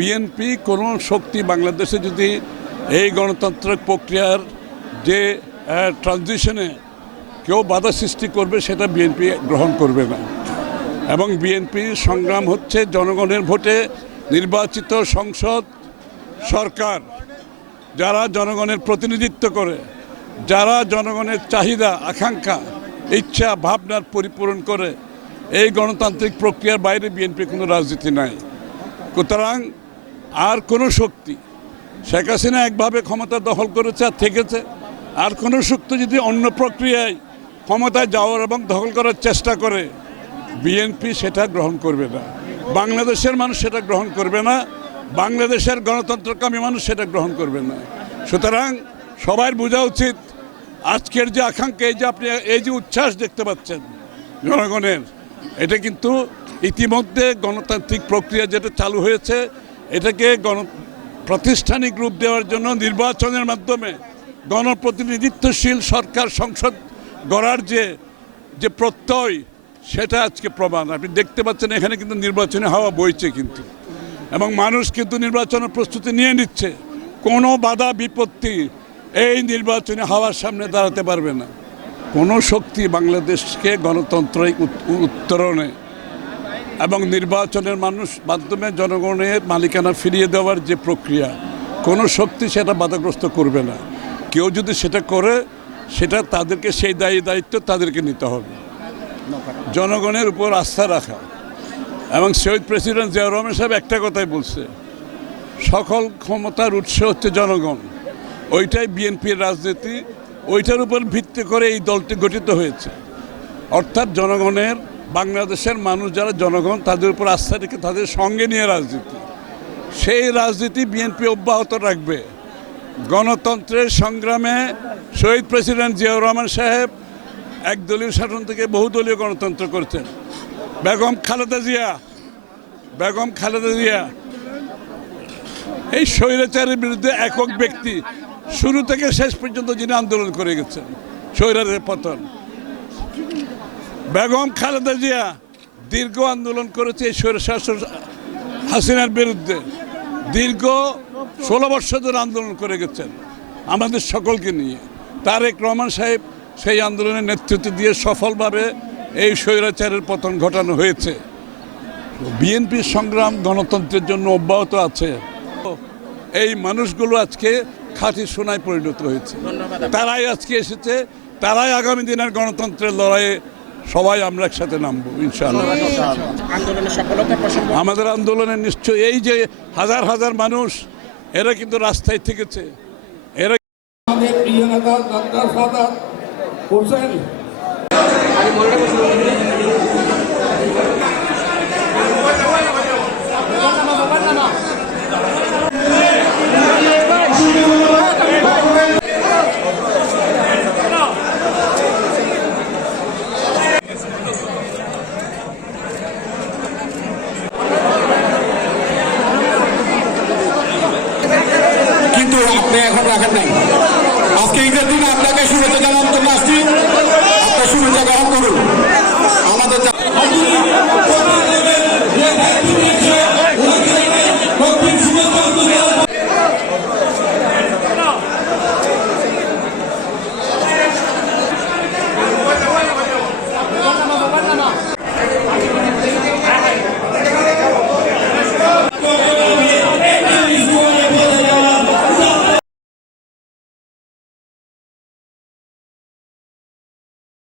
BNP কোনো শক্তি বাংলাদেশে যদি এই গণতান্ত্রিক প্রক্রিয়ার যে ট্রানজিশনে কেউ বাধা সৃষ্টি করবে সেটা বিএনপি গ্রহণ করবে না। এবং বিএনপির সংগ্রাম হচ্ছে জনগণের ভোটে নির্বাচিত সংসদ সরকার, যারা জনগণের প্রতিনিধিত্ব করে, যারা জনগণের চাহিদা আকাঙ্ক্ষা ইচ্ছা ভাবনার পরিপূরণ করে। এই গণতান্ত্রিক প্রক্রিয়ার বাইরে বিএনপির কোনো রাজনীতি নাই। সুতরাং আর কোনো শক্তি, শেখ হাসিনা একভাবে ক্ষমতা দখল করেছে আর থেকেছে, আর কোনো শক্তি যদি অন্য প্রক্রিয়ায় ক্ষমতায় যাওয়ার এবং দখল করার চেষ্টা করে, বিএনপি সেটা গ্রহণ করবে না। বাংলাদেশের মানুষ সেটা গ্রহণ করবে না। বাংলাদেশের গণতন্ত্রকামী মানুষ সেটা গ্রহণ করবে না। সুতরাং সবার বোঝা উচিত, আজকের যে আকাঙ্ক্ষা, এই যে আপনি এই যে উচ্ছ্বাস দেখতে পাচ্ছেন জনগণের, এটা কিন্তু ইতিমধ্যে গণতান্ত্রিক প্রক্রিয়া যেটা চালু হয়েছে, এটাকে প্রাতিষ্ঠানিক রূপ দেওয়ার জন্য নির্বাচনের মাধ্যমে গণপ্রতিনিধিত্বশীল সরকার সংসদ গড়ার যে প্রত্যয়, সেটা আজকে প্রমাণ। আপনি দেখতে পাচ্ছেন এখানে কিন্তু নির্বাচনে হাওয়া বইছে কিন্তু, এবং মানুষ কিন্তু নির্বাচনের প্রস্তুতি নিয়ে নিচ্ছে। কোনো বাধা বিপত্তি এই নির্বাচনে হাওয়ার সামনে দাঁড়াতে পারবে না। কোনো শক্তি বাংলাদেশকে গণতন্ত্রের উত্তরণে এবং নির্বাচনের মাধ্যমে জনগণের মালিকানা ফিরিয়ে দেওয়ার যে প্রক্রিয়া, কোনো শক্তি সেটা বাধাগ্রস্ত করবে না। কেউ যদি সেটা করে, সেটা তাদেরকে সেই দায়িত্ব তাদেরকে নিতে হবে। জনগণের উপর আস্থা রাখা। এবং শহীদ প্রেসিডেন্ট জিয়াউর রহমান সাহেব একটা কথাই বলছে, সকল ক্ষমতার উৎস হচ্ছে জনগণ। ওইটাই বিএনপির রাজনীতি, ওইটার উপর ভিত্তি করে এই দলটি গঠিত হয়েছে। অর্থাৎ জনগণের, বাংলাদেশের মানুষ যারা জনগণ, তাদের উপর আস্থা রেখে তাদের সঙ্গে নিয়ে রাজনীতি, সেই রাজনীতি বিএনপি অব্যাহত রাখবে। গণতন্ত্রের সংগ্রামে শহীদ প্রেসিডেন্ট জিয়াউর রহমান সাহেব একদলীয় শাসন থেকে বহুদলীয় গণতন্ত্র করেছেন। বেগম খালেদা জিয়া এই স্বৈরাচারের বিরুদ্ধে একক ব্যক্তি, শুরু থেকে শেষ পর্যন্ত যিনি আন্দোলন করে গেছেন স্বৈরাচারের পতন। বেগম খালেদা জিয়া দীর্ঘ আন্দোলন করেছে এই স্বৈরশাসক হাসিনার বিরুদ্ধে, দীর্ঘ 16 বছর ধরে আন্দোলন করে গেছেন আমাদের সকলকে নিয়ে। তারেক রহমান সাহেব সেই আন্দোলনের নেতৃত্ব দিয়ে সফলভাবে এই স্বৈরাচারের পতন ঘটানো হয়েছে। বিএনপির সংগ্রাম গণতন্ত্রের জন্য অব্যাহত আছে। এই মানুষগুলো আজকে খাঁটি সোনায় পরিণত হয়েছে। তারাই আজকে এসেছে, তারাই আগামী দিনের গণতন্ত্রের লড়াইয়ে সবাই আমরা একসাথে নামবো ইনশাআল্লাহ। আমাদের আন্দোলনের নিশ্চয় এই যে হাজার হাজার মানুষ, এরা কিন্তু রাস্তায় থেকেছে। এরা আমাদের প্রিয় নেতা ডক্টর সাদাত হোসেন কিন্তু আপনি এখন রাখেন নাই। আজকে ঈদের দিনে আপনাকে